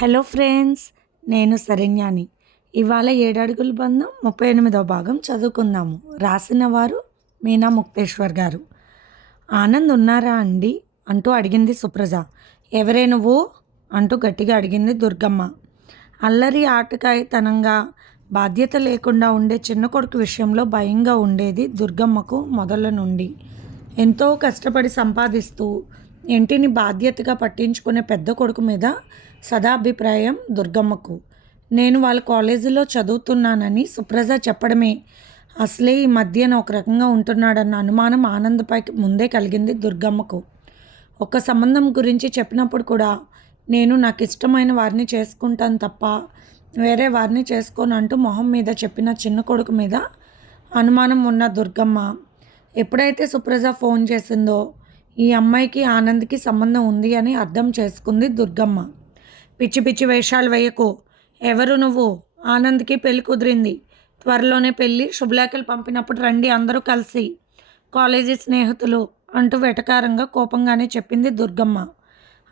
Hello friends, నేను శరణ్యాని. ఇవాళ 7 అడుగుల బంధం 38వ భాగం చదువుకుందాము. రాసిన వారు మీనా ముక్తేశ్వర్ గారు. ఆనంద్ ఉన్నారా అండి అంటూ అడిగింది సుప్రజ. ఎవరే నువ్వు అంటూ గట్టిగా అడిగింది దుర్గమ్మ. అల్లరి ఆటకాయితనంగా బాధ్యత లేకుండా ఉండే చిన్న కొడుకు విషయంలో భయంగా ఉండేది దుర్గమ్మకు మొదల నుండి. ఎంతో కష్టపడి సంపాదిస్తూ ఇంటిని బాధ్యతగా పట్టించుకునే పెద్ద కొడుకు మీద సదాభిప్రాయం దుర్గమ్మకు. నేను వాళ్ళ కాలేజీలో చదువుతున్నానని సుప్రజ చెప్పడమే అసలే ఈ మధ్యన ఒక రకంగా ఉంటున్నాడన్న అనుమానం ఆనందపైకి ముందే కలిగింది దుర్గమ్మకు. ఒక సంబంధం గురించి చెప్పినప్పుడు కూడా నేను నాకు ఇష్టమైన వారిని చేసుకుంటాను తప్ప వేరే వారిని చేసుకోను అంటూ మొహం మీద చెప్పిన చిన్న కొడుకు మీద అనుమానం ఉన్న దుర్గమ్మ ఎప్పుడైతే సుప్రజ ఫోన్ చేసిందో ఈ అమ్మాయికి ఆనంద్కి సంబంధం ఉంది అని అర్థం చేసుకుంది దుర్గమ్మ. పిచ్చి పిచ్చి వేషాలు వేయకు. ఎవరు నువ్వు? ఆనంద్కి పెళ్ళి కుదిరింది, త్వరలోనే పెళ్ళి, శుభలేఖలు పంపినప్పుడు రండి అందరూ కలిసి, కాలేజీ స్నేహితులు అంటూ వెటకారంగా కోపంగానే చెప్పింది దుర్గమ్మ.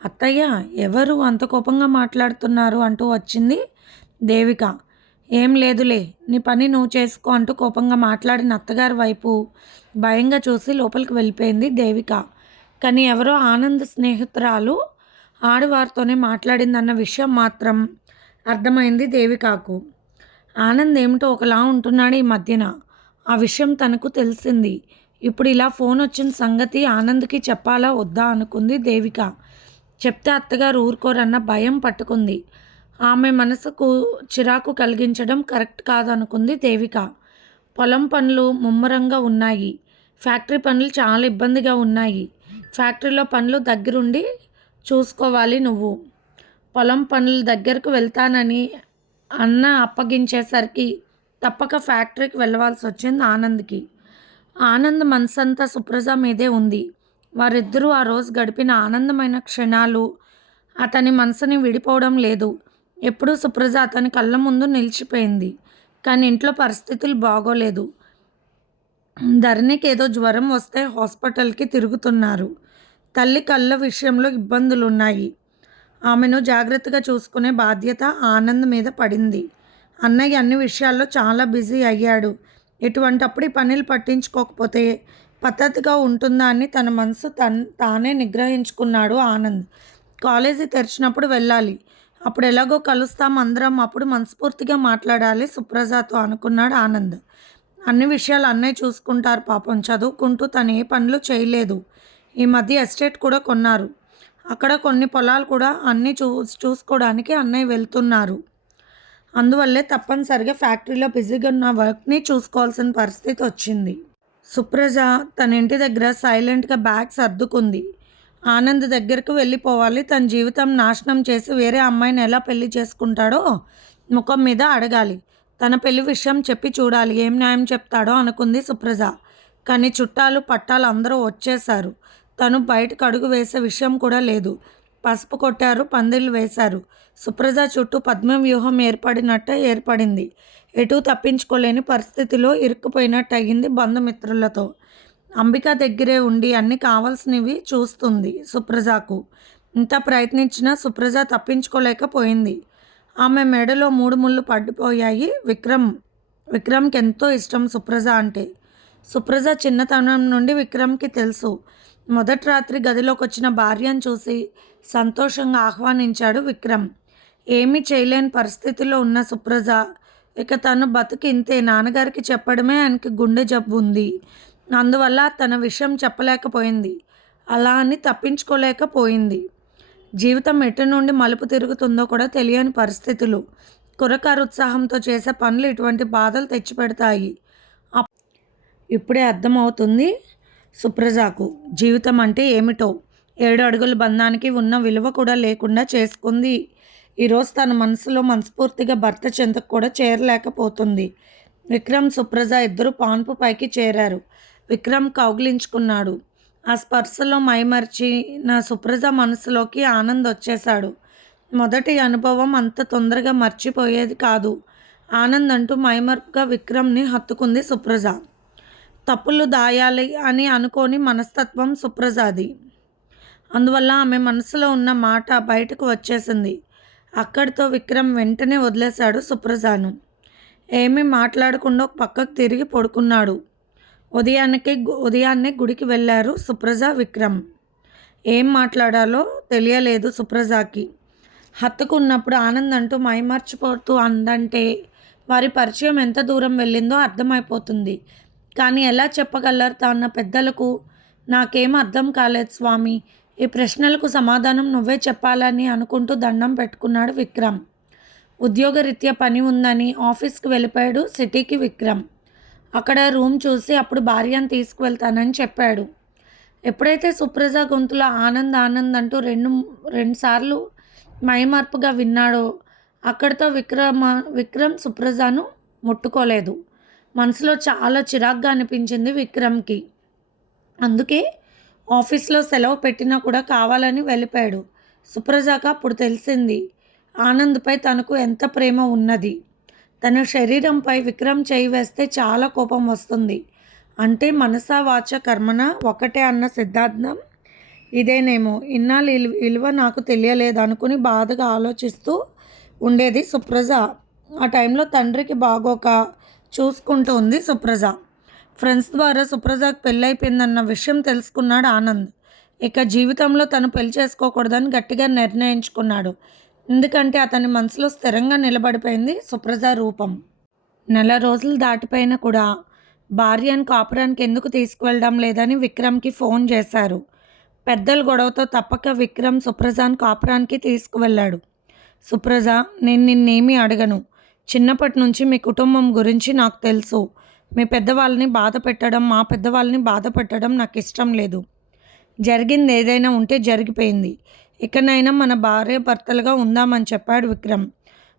అత్తయ్య, ఎవరు అంత కోపంగా మాట్లాడుతున్నారు అంటూ వచ్చింది దేవిక. ఏం లేదులే, నీ పని నువ్వు చేసుకో అంటూ కోపంగా మాట్లాడిన అత్తగారి వైపు భయంగా చూసి లోపలికి వెళ్ళిపోయింది దేవిక. కానీ ఎవరో ఆనంద్ స్నేహితురాలు ఆడవారితోనే మాట్లాడిందన్న విషయం మాత్రం అర్థమైంది దేవికాకు. ఆనంద్ ఏమిటో ఒకలా ఉంటున్నాడు ఈ మధ్యన. ఆ విషయం తనకు తెలిసింది. ఇప్పుడు ఇలా ఫోన్ వచ్చిన సంగతి ఆనంద్కి చెప్పాలా వద్దా అనుకుంది దేవిక. చెప్తే అత్తగారు ఊరుకోరన్న భయం పట్టుకుంది. ఆమె మనసుకు చిరాకు కలిగించడం కరెక్ట్ కాదనుకుంది దేవిక. పొలం పనులు ముమ్మరంగా ఉన్నాయి, ఫ్యాక్టరీ పనులు చాలా ఇబ్బందిగా ఉన్నాయి. ఫ్యాక్టరీలో పనులు దగ్గరుండి చూసుకోవాలి నువ్వు. పొలం పనుల దగ్గరకు వెళ్తానని అన్న అప్పగించేసరికి తప్పక ఫ్యాక్టరీకి వెళ్ళవలసి వచ్చింది ఆనంద్కి. ఆనంద్ మనసంతా సుప్రజ మీదే ఉంది. వారిద్దరూ ఆ రోజు గడిపిన ఆనందమైన క్షణాలు అతని మనసుని విడిపోవడం లేదు. ఎప్పుడూ సుప్రజ అతని కళ్ళ ముందు నిలిచిపోయింది. కానీ ఇంట్లో పరిస్థితులు బాగోలేదు. ధరణికి ఏదో జ్వరం వస్తే హాస్పిటల్కి తిరుగుతున్నారు. తల్లి కళ్ళ విషయంలో ఇబ్బందులున్నాయి. ఆమెను జాగ్రత్తగా చూసుకునే బాధ్యత ఆనంద్ మీద పడింది. అన్నయ్య అన్ని విషయాల్లో చాలా బిజీ అయ్యాడు. ఎటువంటప్పుడు ఈ పనులు పట్టించుకోకపోతే పద్ధతిగా ఉంటుందా అని తన మనసు తానే నిగ్రహించుకున్నాడు ఆనంద్. కాలేజీ తెరిచినప్పుడు వెళ్ళాలి, అప్పుడు ఎలాగో కలుస్తాం అందరం, అప్పుడు మనస్ఫూర్తిగా మాట్లాడాలి సుప్రజతో అనుకున్నాడు ఆనంద్. అన్ని విషయాలు అన్నయ్య చూసుకుంటారు పాపం, చదువుకుంటూ తను ఏ పనులు చేయలేదు. ఈ మధ్య ఎస్టేట్ కూడా కొన్నారు. అక్కడ కొన్ని పొలాలు కూడా అన్నీ చూసుకోవడానికి అన్నయ్య వెళ్తున్నారు. అందువల్లే తప్పనిసరిగా ఫ్యాక్టరీలో బిజీగా ఉన్న వర్క్ని చూసుకోవాల్సిన పరిస్థితి వచ్చింది. సుప్రజ తన ఇంటి దగ్గర సైలెంట్గా బ్యాగ్ సర్దుకుంది. ఆనంద్ దగ్గరకు వెళ్ళిపోవాలి, తన జీవితం నాశనం చేసి వేరే అమ్మాయిని ఎలా పెళ్లి చేసుకుంటాడో ముఖం మీద అడగాలి. తన పెళ్లి విషయం చెప్పి చూడాలి, ఏం న్యాయం చెప్తాడో అనుకుంది సుప్రజ. కానీ చుట్టాలు పట్టాలు అందరూ వచ్చేశారు. తను బయటకు అడుగు వేసే విషయం కూడా లేదు. పసుపు కొట్టారు, పందిళ్ళు వేశారు. సుప్రజ చుట్టూ పద్మవ్యూహం ఏర్పడింది. ఎటూ తప్పించుకోలేని పరిస్థితిలో ఇరుక్కుపోయినట్టు అయ్యింది బంధుమిత్రులతో. అంబిక దగ్గరే ఉండి అన్ని కావాల్సినవి చూస్తుంది సుప్రజకు. ఇంత ప్రయత్నించినా సుప్రజ తప్పించుకోలేకపోయింది. ఆమె మెడలో 3 ముళ్ళు పడిపోయాయి. విక్రమ్కి ఎంతో ఇష్టం సుప్రజ అంటే. సుప్రజ చిన్నతనం నుండి విక్రమ్కి తెలుసు. మొదటి రాత్రి గదిలోకి వచ్చిన భార్యను చూసి సంతోషంగా ఆహ్వానించాడు విక్రమ్. ఏమీ చేయలేని పరిస్థితిలో ఉన్న సుప్రజ ఇక తను బతుకు ఇంతే, నాన్నగారికి చెప్పడమే ఆయనకి గుండె జబ్బు ఉంది, అందువల్ల తన విషయం చెప్పలేకపోయింది. అలా అని తప్పించుకోలేకపోయింది. జీవితం ఎటు నుండి మలుపు తిరుగుతుందో కూడా తెలియని పరిస్థితులు. కుర్రకారు ఉత్సాహంతో చేసే పనులు ఇటువంటి బాధలు తెచ్చిపెడతాయి. ఇప్పుడే అర్థమవుతుంది సుప్రజకు జీవితం అంటే ఏమిటో. 7 అడుగుల బంధానికి ఉన్న విలువ కూడా లేకుండా చేసుకుంది. ఈరోజు తన మనసులో మనస్ఫూర్తిగా భర్త చెంతకు కూడా చేరలేకపోతుంది. విక్రమ్ సుప్రజ ఇద్దరు పాన్పు పైకి చేరారు. విక్రమ్ కౌగిలించుకున్నాడు. ఆ స్పర్శలో మైమర్చిన సుప్రజ మనసులోకి ఆనంద్ వచ్చేశాడు. మొదటి అనుభవం అంత తొందరగా మర్చిపోయేది కాదు. ఆనంద్ అంటూ మైమర్పుగా విక్రమ్ని హత్తుకుంది సుప్రజ. తప్పులు దాయాలి అని అనుకోని మనస్తత్వం సుప్రజది. అందువల్ల ఆమె మనసులో ఉన్న మాట బయటకు వచ్చేసింది. అక్కడితో విక్రమ్ వెంటనే వదిలేశాడు సుప్రజను. ఏమీ మాట్లాడకుండా ఒక పక్కకు తిరిగి పడుకున్నాడు. ఉదయాన్నే గుడికి వెళ్ళారు సుప్రజ, విక్రమ్. ఏం మాట్లాడాలో తెలియలేదు సుప్రజకి. హత్తుకున్నప్పుడు ఆనంద్ అంటూ మైమర్చిపోతూ అందంటే వారి పరిచయం ఎంత దూరం వెళ్ళిందో అర్థమైపోతుంది. కానీ ఎలా చెప్పగలరు అన్న పెద్దలకు? నాకేం అర్థం కాలేదు స్వామి. ఈ ప్రశ్నలకు సమాధానం నువ్వే చెప్పాలని అనుకుంటూ దండం పెట్టుకున్నాడు విక్రమ్. ఉద్యోగరీత్యా పని ఉందని ఆఫీస్కి వెళ్ళిపోయాడు సిటీకి విక్రమ్. అక్కడ రూమ్ చూసి అప్పుడు భార్యను తీసుకువెళ్తానని చెప్పాడు. ఎప్పుడైతే సుప్రజ గొంతులో ఆనంద్ ఆనంద్ అంటూ రెండు సార్లు మైమర్పుగా విన్నాడో అక్కడితో విక్రమ్ సుప్రజను ముట్టుకోలేదు. మనసులో చాలా చిరాగ్గా అనిపించింది విక్రమ్కి. అందుకే ఆఫీస్లో సెలవు పెట్టినా కూడా కావాలని వెళ్ళిపోయాడు. సుప్రజకు అప్పుడు తెలిసింది ఆనంద్పై తనకు ఎంత ప్రేమ ఉన్నది. తన శరీరంపై విక్రమ్ చేయి వేస్తే చాలా కోపం వస్తుంది. అంటే మనసా వాచ కర్మన ఒకటే అన్న సిద్ధాంతం ఇదేనేమో. ఇన్నాళ్ళు విలువ నాకు తెలియలేదు అనుకుని బాధగా ఆలోచిస్తూ ఉండేది సుప్రజ. ఆ టైంలో తండ్రికి బాగోక చూసుకుంటూ ఉంది సుప్రజ. ఫ్రెండ్స్ ద్వారా సుప్రజకు పెళ్ళైపోయిందన్న విషయం తెలుసుకున్నాడు ఆనంద్. ఇక జీవితంలో తను పెళ్లి చేసుకోకూడదని గట్టిగా నిర్ణయించుకున్నాడు. ఎందుకంటే అతని మనసులో స్థిరంగా నిలబడిపోయింది సుప్రజ రూపం. నెల రోజులు దాటిపోయినా కూడా భార్యను కాపురానికి ఎందుకు తీసుకువెళ్ళడం లేదని విక్రమ్కి ఫోన్ చేశారు. పెద్దల గొడవతో తప్పక విక్రమ్ సుప్రజను కాపురానికి తీసుకువెళ్ళాడు. సుప్రజ, నేను నిన్నేమీ అడగను. చిన్నప్పటి నుంచి మీ కుటుంబం గురించి నాకు తెలుసు. మీ పెద్దవాళ్ళని బాధ పెట్టడం, మా పెద్దవాళ్ళని బాధ పెట్టడం నాకు ఇష్టం లేదు. జరిగింది ఏదైనా ఉంటే జరిగిపోయింది. ఇకనైనా మన భార్య భర్తలుగా ఉందామని చెప్పాడు విక్రమ్.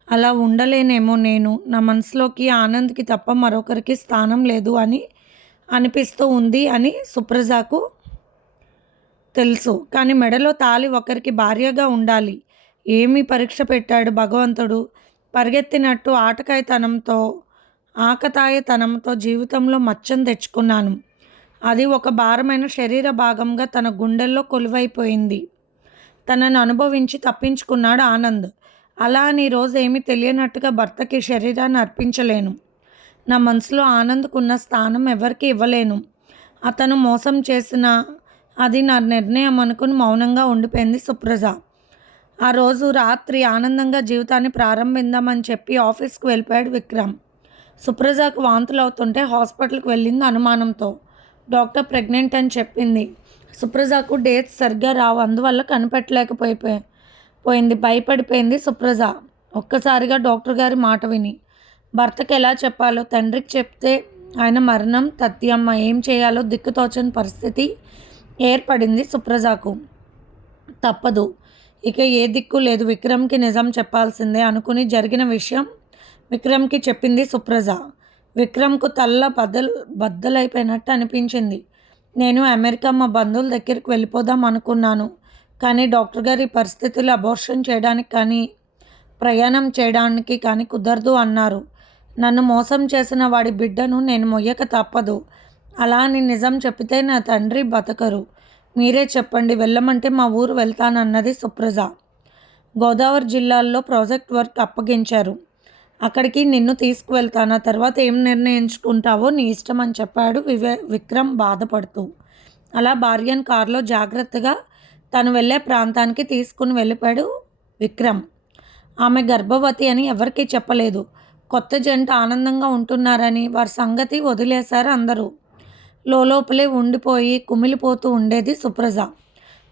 అలా ఉండలేనేమో నేను. నా మనసులోకి ఆనంద్కి తప్ప మరొకరికి స్థానం లేదు అని అనిపిస్తూ ఉంది అని సుప్రజకు తెలుసు. కానీ మెడలో తాళి ఒకరికి భార్యగా ఉండాలి. ఏమి పరీక్ష పెట్టాడు భగవంతుడు. పరిగెత్తినట్టు ఆకతాయితనంతో జీవితంలో మచ్చను తెచ్చుకున్నాను. అది ఒక భారమైన శరీర భాగంగా తన గుండెల్లో కొలువైపోయింది. తనను అనుభవించి తప్పించుకున్నాడు ఆనంద్. అలా అని ఈరోజు ఏమీ తెలియనట్టుగా భర్తకి శరీరాన్ని అర్పించలేను. నా మనసులో ఆనంద్కున్న స్థానం ఎవరికి ఇవ్వలేను. అతను మోసం చేసిన అది నా నిర్ణయం అనుకుని మౌనంగా ఉండిపోయింది సుప్రజ. ఆ రోజు రాత్రి ఆనందంగా జీవితాన్ని ప్రారంభిద్దామని చెప్పి ఆఫీస్కి వెళ్ళిపోయాడు విక్రమ్. సుప్రజకు వాంతులు అవుతుంటే హాస్పిటల్కి వెళ్ళింది అనుమానంతో. డాక్టర్ ప్రెగ్నెంట్ అని చెప్పింది. సుప్రజకు డేట్స్ సరిగ్గా రావు, అందువల్ల కనిపెట్టలేకపోయింది. భయపడిపోయింది సుప్రజ ఒక్కసారిగా డాక్టర్ గారి మాట విని. భర్తకి ఎలా చెప్పాలో తండ్రికి చెప్తే ఆయన మరణం తథ్యమ్మ. ఏం చేయాలో దిక్కుతోచని పరిస్థితి ఏర్పడింది సుప్రజకు. తప్పదు, ఇక ఏ దిక్కు లేదు, విక్రమ్కి నిజం చెప్పాల్సిందే అనుకుని జరిగిన విషయం విక్రమ్కి చెప్పింది సుప్రజ. విక్రమ్కు తల్ల బద్దలైపోయినట్టు అనిపించింది. నేను అమెరికా మా బంధువుల దగ్గరికి వెళ్ళిపోదాం అనుకున్నాను. కానీ డాక్టర్ గారి పరిస్థితులు అబార్షన్ చేయడానికి కానీ ప్రయాణం చేయడానికి కానీ కుదరదు అన్నారు. నన్ను మోసం చేసిన వాడి బిడ్డను నేను మొయ్యక తప్పదు. అలా అని నిజం చెప్పితే నా తండ్రి బతకరు. మీరే చెప్పండి, వెళ్ళమంటే మా ఊరు వెళ్తానన్నది సుప్రజ. గోదావరి జిల్లాల్లో ప్రాజెక్ట్ వర్క్ అప్పగించారు. అక్కడికి నిన్ను తీసుకువెళ్తాను. ఆ తర్వాత ఏం నిర్ణయించుకుంటావో నీ ఇష్టం అని చెప్పాడు విక్రమ్ బాధపడుతూ. అలా భార్యను కారులో జాగ్రత్తగా తను వెళ్ళే ప్రాంతానికి తీసుకుని వెళ్ళిపోయాడు విక్రమ్. ఆమె గర్భవతి అని ఎవరికీ చెప్పలేదు. కొత్త జంట ఆనందంగా ఉంటున్నారని వారి సంగతి వదిలేశారు అందరూ. లోపలే ఉండిపోయి కుమిలిపోతూ ఉండేది సుప్రజ.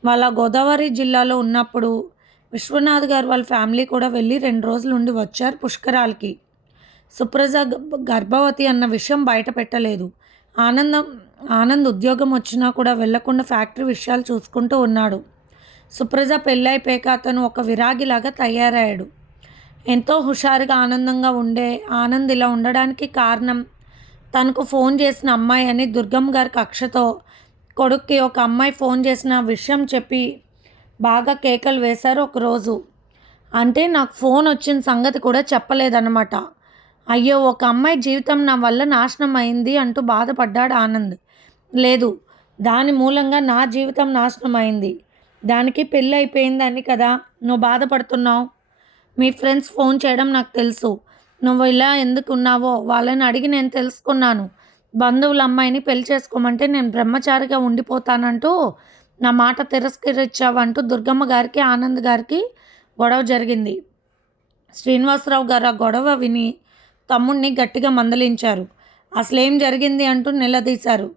వాళ్ళ గోదావరి జిల్లాలో ఉన్నప్పుడు విశ్వనాథ్ గారు వాళ్ళ ఫ్యామిలీ కూడా వెళ్ళి 2 రోజులు ఉండి వచ్చారు పుష్కరాలకి. సుప్రజ గర్భవతి అన్న విషయం బయట పెట్టలేదు. ఆనంద్ ఉద్యోగం వచ్చినా కూడా వెళ్లకుండా ఫ్యాక్టరీ విషయాలు చూసుకుంటూ ఉన్నాడు. సుప్రజ పెళ్ళైపోయాక అతను ఒక విరాగిలాగా తయారయ్యాడు. ఎంతో హుషారుగా ఆనందంగా ఉండే ఆనంద్ ఇలా ఉండడానికి కారణం తనకు ఫోన్ చేసిన అమ్మాయి అని దుర్గమ్మ గారి కక్షతో కొడుక్కి ఒక అమ్మాయి ఫోన్ చేసిన విషయం చెప్పి బాగా కేకలు వేశారు ఒకరోజు. అంటే నాకు ఫోన్ వచ్చిన సంగతి కూడా చెప్పలేదన్నమాట. అయ్యో, ఒక అమ్మాయి జీవితం నా వల్ల నాశనం అయింది అంటూ బాధపడ్డాడు ఆనంద్. లేదు, దాని మూలంగా నా జీవితం నాశనం అయింది. దానికి పెళ్ళి అయిపోయిందని కదా నువ్వు బాధపడుతున్నావు. మీ ఫ్రెండ్స్ ఫోన్ చేయడం నాకు తెలుసు. నువ్వు ఇలా ఎందుకు ఉన్నావో వాళ్ళని అడిగి నేను తెలుసుకున్నాను. బంధువుల అమ్మాయిని పెళ్లి చేసుకోమంటే నేను బ్రహ్మచారిగా ఉండిపోతానంటూ నా మాట తిరస్కరించావంటూ దుర్గమ్మ గారికి, ఆనంద్ గారికి గొడవ జరిగింది. శ్రీనివాసరావు గారు ఆ గొడవ విని తమ్ముడిని గట్టిగా మందలించారు. అసలేం జరిగింది అంటూ నిలదీశారు.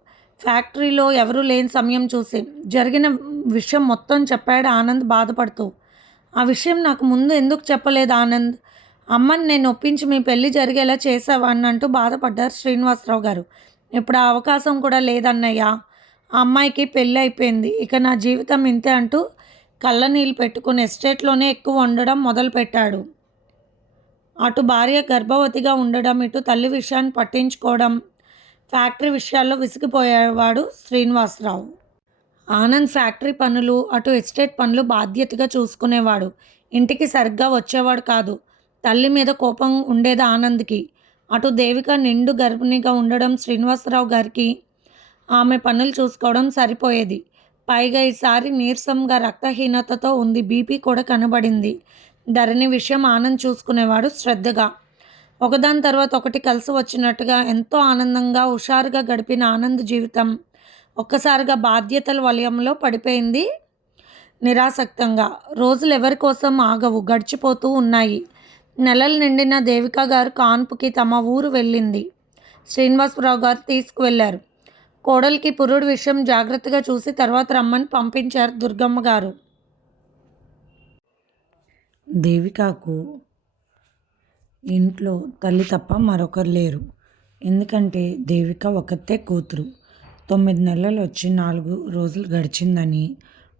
ఫ్యాక్టరీలో ఎవరూ లేని సమయం చూసి జరిగిన విషయం మొత్తం చెప్పాడు ఆనంద్ బాధపడుతూ. ఆ విషయం నాకు ముందు ఎందుకు చెప్పలేదు ఆనంద్? అమ్మని నేను ఒప్పించి మీ పెళ్లి జరిగేలా చేసావన్నంటూ బాధపడ్డారు శ్రీనివాసరావు గారు. ఇప్పుడు ఆ అవకాశం కూడా లేదన్నయ్య. ఆ అమ్మాయికి పెళ్ళి అయిపోయింది. ఇక నా జీవితం ఇంతే అంటూ కళ్ళనీళ్ళు పెట్టుకుని ఎస్టేట్లోనే ఎక్కువ ఉండడం మొదలుపెట్టాడు. అటు భార్య గర్భవతిగా ఉండడం, ఇటు తల్లి విషయాన్ని పట్టించుకోవడం, ఫ్యాక్టరీ విషయాల్లో విసిగిపోయేవాడు శ్రీనివాసరావు. ఆనంద్ ఫ్యాక్టరీ పనులు, అటు ఎస్టేట్ పనులు బాధ్యతగా చూసుకునేవాడు. ఇంటికి సరిగ్గా వచ్చేవాడు కాదు. తల్లి మీద కోపం ఉండేది ఆనంద్కి. అటు దేవిక నిండు గర్భిణిగా ఉండడం శ్రీనివాసరావు గారికి ఆమె పనులు చూసుకోవడం సరిపోయేది. పైగా ఈసారి నీరసంగా రక్తహీనతతో ఉంది. బీపీ కూడా కనబడింది. ధరణి విషయం ఆనంద్ చూసుకునేవాడు శ్రద్ధగా. ఒకదాని తర్వాత ఒకటి కలిసి వచ్చినట్టుగా ఎంతో ఆనందంగా హుషారుగా గడిపిన ఆనంద్ జీవితం ఒక్కసారిగా బాధ్యతల వలయంలో పడిపోయింది. నిరాసక్తంగా రోజులు ఎవరి కోసం ఆగవు, గడిచిపోతూ ఉన్నాయి. నెలలు నిండిన దేవిక గారు కాన్పుకి తమ ఊరు వెళ్ళింది. శ్రీనివాసరావు గారు తీసుకువెళ్లారు. కోడలికి పురుడు విషయం జాగ్రత్తగా చూసి తర్వాత రమ్మని పంపించారు దుర్గమ్మ గారు. దేవికకు ఇంట్లో తల్లి తప్ప మరొకరు లేరు. ఎందుకంటే దేవిక ఒకతే కూతురు. 9 నెలలు వచ్చి 4 రోజులు గడిచిందని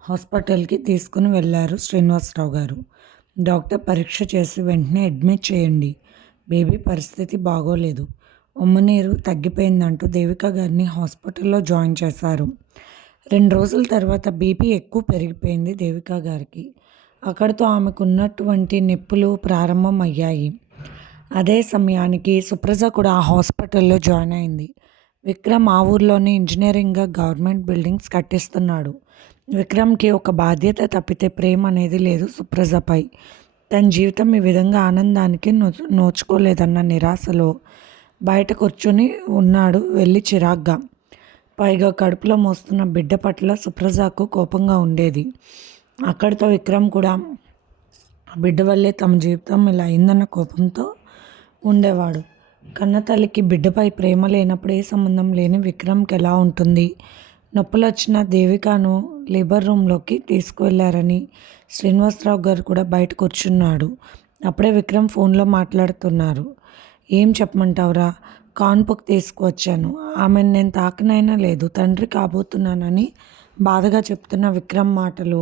హాస్పిటల్కి తీసుకుని వెళ్ళారు శ్రీనివాసరావు గారు. డాక్టర్ పరీక్ష చేసి వెంటనే అడ్మిట్ చేయండి, బేబీ పరిస్థితి బాగోలేదు, ఉమ్మనీరు తగ్గిపోయిందంటూ దేవిక గారిని హాస్పిటల్లో జాయిన్ చేశారు. 2 రోజుల తర్వాత బీపీ ఎక్కువ పెరిగిపోయింది దేవిక గారికి. అక్కడితో ఆమెకు ఉన్నటువంటి నొప్పులు ప్రారంభం అయ్యాయి. అదే సమయానికి సుప్రజ కూడా ఆ హాస్పిటల్లో జాయిన్ అయింది. విక్రమ్ ఆ ఊర్లోనే ఇంజనీరింగ్గా గవర్నమెంట్ బిల్డింగ్స్ కట్టిస్తున్నాడు. విక్రమ్కి ఒక బాధ్యత తప్పితే ప్రేమ అనేది లేదు సుప్రజపై. తన జీవితం ఈ విధంగా ఆనందానికి నోచుకోలేదన్న నిరాశలో బయట కూర్చొని ఉన్నాడు వెళ్ళి చిరాగ్గా. పైగా కడుపులో మోస్తున్న బిడ్డ పట్ల సుప్రజకు కోపంగా ఉండేది. అక్కడితో విక్రమ్ కూడా బిడ్డ వల్లే తమ జీవితం ఇలా అయిందన్న కోపంతో ఉండేవాడు. కన్నతల్లికి బిడ్డపై ప్రేమ లేనప్పుడు ఏ సంబంధం లేని విక్రమ్కి ఎలా ఉంటుంది? నొప్పులు వచ్చిన దేవికను లేబర్ రూమ్లోకి తీసుకువెళ్ళారని శ్రీనివాసరావు గారు కూడా బయట కూర్చున్నాడు. అప్పుడే విక్రమ్ ఫోన్లో మాట్లాడుతున్నారు. ఏం చెప్పమంటావురా? కాన్పుకి తీసుకువచ్చాను. ఆమెను నేను తాకనైనా లేదు, తండ్రి కాబోతున్నానని బాధగా చెప్తున్న విక్రమ్ మాటలు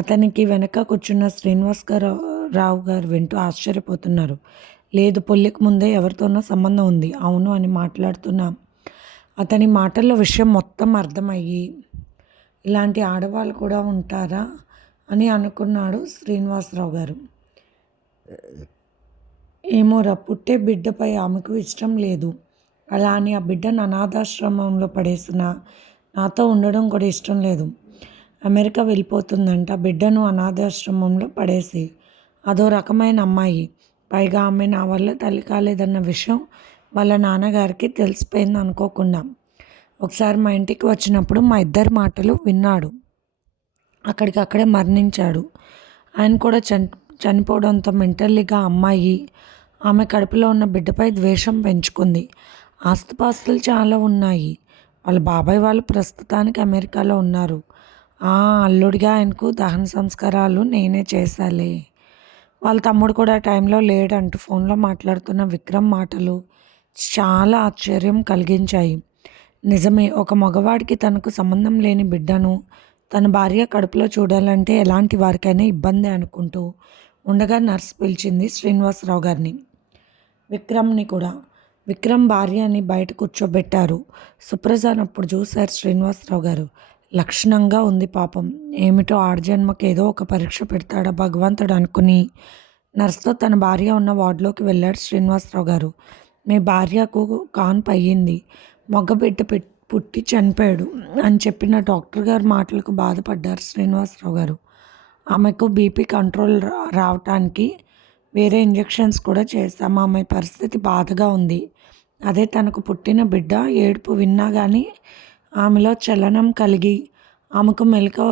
అతనికి వెనక కూర్చున్న శ్రీనివాసరావు గారు వింటూ ఆశ్చర్యపోతున్నారు. లేదు, పెళ్ళికి ముందే ఎవరితోనో సంబంధం ఉంది. అవును అని మాట్లాడుతున్నా అతని మాటల్లో విషయం మొత్తం అర్థమయ్యి ఇలాంటి ఆడవాళ్ళు కూడా ఉంటారా అని అనుకున్నాడు శ్రీనివాసరావు గారు. ఏమోరా, పుట్టే బిడ్డపై ఆమెకు ఇష్టం లేదు. అలా అని ఆ బిడ్డను అనాథాశ్రమంలో పడేసిన నాతో ఉండడం కూడా ఇష్టం లేదు. అమెరికా వెళ్ళిపోతుందంట బిడ్డను అనాథాశ్రమంలో పడేసి. అదో రకమైన అమ్మాయి. పైగా ఆమె నా వల్ల తల్లి కాలేదన్న విషయం వాళ్ళ నాన్నగారికి తెలిసిపోయింది అనుకోకుండా. ఒకసారి మా ఇంటికి వచ్చినప్పుడు మా ఇద్దరి మాటలు విన్నాడు. అక్కడికక్కడే మరణించాడు. ఆయన కూడా చనిపోవడంతో మెంటల్లీగా అమ్మాయి ఆమె కడుపులో ఉన్న బిడ్డపై ద్వేషం పెంచుకుంది. ఆస్తిపాస్తులు చాలా ఉన్నాయి. వాళ్ళ బాబాయ్ వాళ్ళు ప్రస్తుతానికి అమెరికాలో ఉన్నారు. అల్లుడిగా ఆయనకు దహన సంస్కారాలు నేనే చేశాలే. వాళ్ళ తమ్ముడు కూడా టైంలో లేడంటూ ఫోన్లో మాట్లాడుతున్న విక్రమ్ మాటలు చాలా ఆశ్చర్యం కలిగించాయి. నిజమే, ఒక మగవాడికి తనకు సంబంధం లేని బిడ్డను తన భార్య కడుపులో చూడాలంటే ఎలాంటి వారికైనా ఇబ్బంది అనుకుంటూ ఉండగా నర్స్ పిలిచింది శ్రీనివాసరావు గారిని, విక్రమ్ని కూడా. విక్రమ్ భార్యని బయట కూర్చోబెట్టారు. సుప్రజను అప్పుడు చూశారు శ్రీనివాసరావు గారు. లక్షణంగా ఉంది పాపం. ఏమిటో ఆడజన్మకి ఏదో ఒక పరీక్ష పెడతాడా భగవంతుడు అనుకుని నర్స్తో తన భార్య ఉన్న వార్డులోకి వెళ్ళాడు శ్రీనివాసరావు గారు. మీ భార్యకు కాన్పు అయ్యింది, మగబిడ్డ పుట్టి చనిపోయాడు అని చెప్పిన డాక్టర్ గారి మాటలకు బాధపడ్డారు శ్రీనివాసరావు గారు. ఆమెకు బీపీ కంట్రోల్ రావటానికి వేరే ఇంజెక్షన్స్ కూడా చేశాం. ఆమె పరిస్థితి బాధగా ఉంది. అదే తనకు పుట్టిన బిడ్డ ఏడుపు విన్నా గానీ ఆమెలో చలనం కలిగి ఆమెకు మెలకువ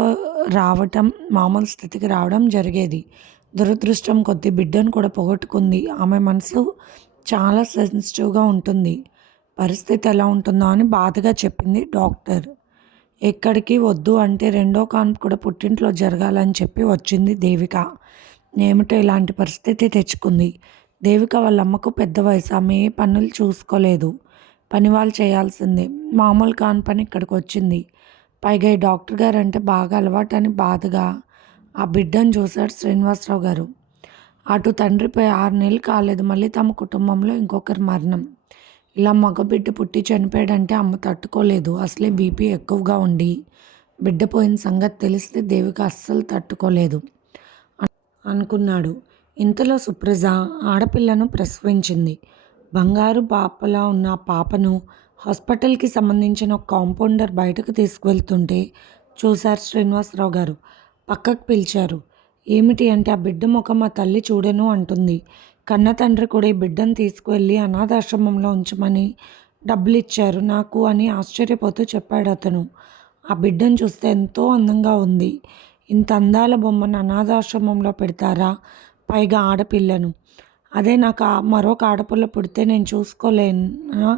రావటం, మామూలు స్థితికి రావడం జరిగేది. దురదృష్టం కొద్దీ బిడ్డను కూడా పోగొట్టుకుంది. ఆమె మనసు చాలా సెన్సిటివ్‌గా ఉంటుంది. పరిస్థితి ఎలా ఉంటుందో అని బాధగా చెప్పింది డాక్టర్. ఎక్కడికి వద్దు అంటే రెండో కాన్పు కూడా పుట్టింట్లో జరగాలని చెప్పి వచ్చింది దేవిక. ఏమిటో ఇలాంటి పరిస్థితి తెచ్చుకుంది. దేవిక వాళ్ళ అమ్మకు పెద్ద వయసు. ఆమె ఏ పనులు చూసుకోలేదు. పని వాళ్ళు చేయాల్సిందే. మామూలు కాన్పని ఇక్కడికి వచ్చింది. పైగా ఈ డాక్టర్ గారంటే బాగా అలవాటని బాధగా ఆ బిడ్డను చూశాడు శ్రీనివాసరావు గారు. అటు తండ్రిపై 6 నెలలు కాలేదు. మళ్ళీ తమ కుటుంబంలో ఇంకొకరి మరణం. ఇలా మగబిడ్డ పుట్టి చనిపోయాడంటే అమ్మ తట్టుకోలేదు. అసలే బీపీ ఎక్కువగా ఉండి బిడ్డ పోయిన సంగతి తెలిస్తే దేవిక అస్సలు తట్టుకోలేదు అనుకున్నాడు. ఇంతలో సుప్రజ ఆడపిల్లను ప్రసవించింది. బంగారు పాపలా ఉన్న ఆ పాపను హాస్పిటల్కి సంబంధించిన ఒక కాంపౌండర్ బయటకు తీసుకువెళ్తుంటే చూశారు శ్రీనివాసరావు గారు. పక్కకు పిలిచారు. ఏమిటి అంటే ఆ బిడ్డ ముఖం ఆ తల్లి చూడను అంటుంది. కన్న తండ్రి కూడా ఈ బిడ్డను తీసుకువెళ్ళి అనాథాశ్రమంలో ఉంచమని డబ్బులు ఇచ్చారు నాకు అని ఆశ్చర్యపోతూ చెప్పాడు అతను. ఆ బిడ్డను చూస్తే ఎంతో అందంగా ఉంది. ఇంత అందాల బొమ్మను అనాథాశ్రమంలో పెడతారా? పైగా ఆడపిల్లను. అదే నాకు మరొక ఆడపిల్ల పుడితే నేను చూసుకోలేనా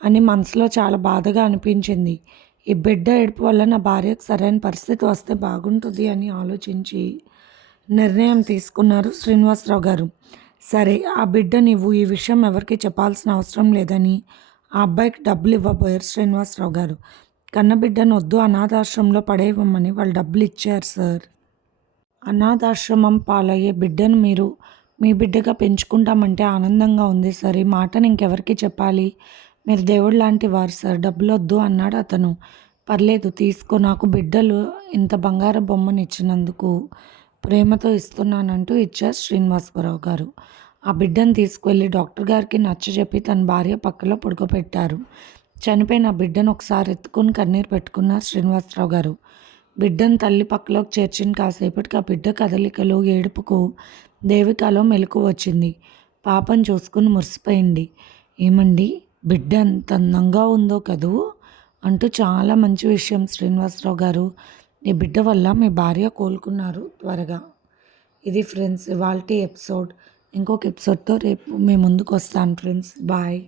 అని మనసులో చాలా బాధగా అనిపించింది. ఈ బిడ్డ ఏడుపు వల్ల నా భార్యకు సరైన పరిస్థితి వస్తే బాగుంటుంది అని ఆలోచించి నిర్ణయం తీసుకున్నారు శ్రీనివాసరావు గారు. సరే, ఆ బిడ్డ నీవు ఈ విషయం ఎవరికి చెప్పాల్సిన అవసరం లేదని ఆ అబ్బాయికి డబ్బులు ఇవ్వబోయారు శ్రీనివాసరావు గారు. కన్నబిడ్డను వద్దు అనాథాశ్రమంలో పడేయమని వాళ్ళు డబ్బులు ఇచ్చారు సార్. అనాథాశ్రమం పాలయ్యే బిడ్డను మీరు మీ బిడ్డగా పెంచుకుంటామంటే ఆనందంగా ఉంది సార్. ఈ మాటను ఇంకెవరికి చెప్పాలి? మీరు దేవుడు లాంటి వారు సార్. డబ్బులు వద్దు అన్నాడు అతను. పర్లేదు తీసుకో, నాకు బిడ్డలు ఇంత బంగారు బొమ్మను ఇచ్చినందుకు ప్రేమతో ఇస్తున్నానంటూ ఇచ్చారు శ్రీనివాసరావు గారు. ఆ బిడ్డను తీసుకువెళ్ళి డాక్టర్ గారికి నచ్చజెప్పి తన భార్య పక్కలో పడుకోబెట్టారు. చనిపోయిన ఆ బిడ్డను ఒకసారి ఎత్తుకుని కన్నీరు పెట్టుకున్నారు శ్రీనివాసరావు గారు. బిడ్డను తల్లి పక్కలోకి చేర్చిన కాసేపటికి ఆ బిడ్డ కదలికలు, ఏడుపుకు దేవికలో మెలకువ వచ్చింది. పాపను చూసుకుని మురిసిపోయింది. ఏమండి, బిడ్డ ఎంత అందంగా ఉందో కదూ అంటూ చాలా మంచి విషయం శ్రీనివాసరావు గారు. ఈ బిడ్డ వల్ల మీ భార్య కోలుకున్నారు త్వరగా. ఇది ఫ్రెండ్స్ ఇవాల్టి ఎపిసోడ్. ఇంకొక ఎపిసోడ్తో రేపు మీ ముందుకు వస్తాను ఫ్రెండ్స్. బాయ్.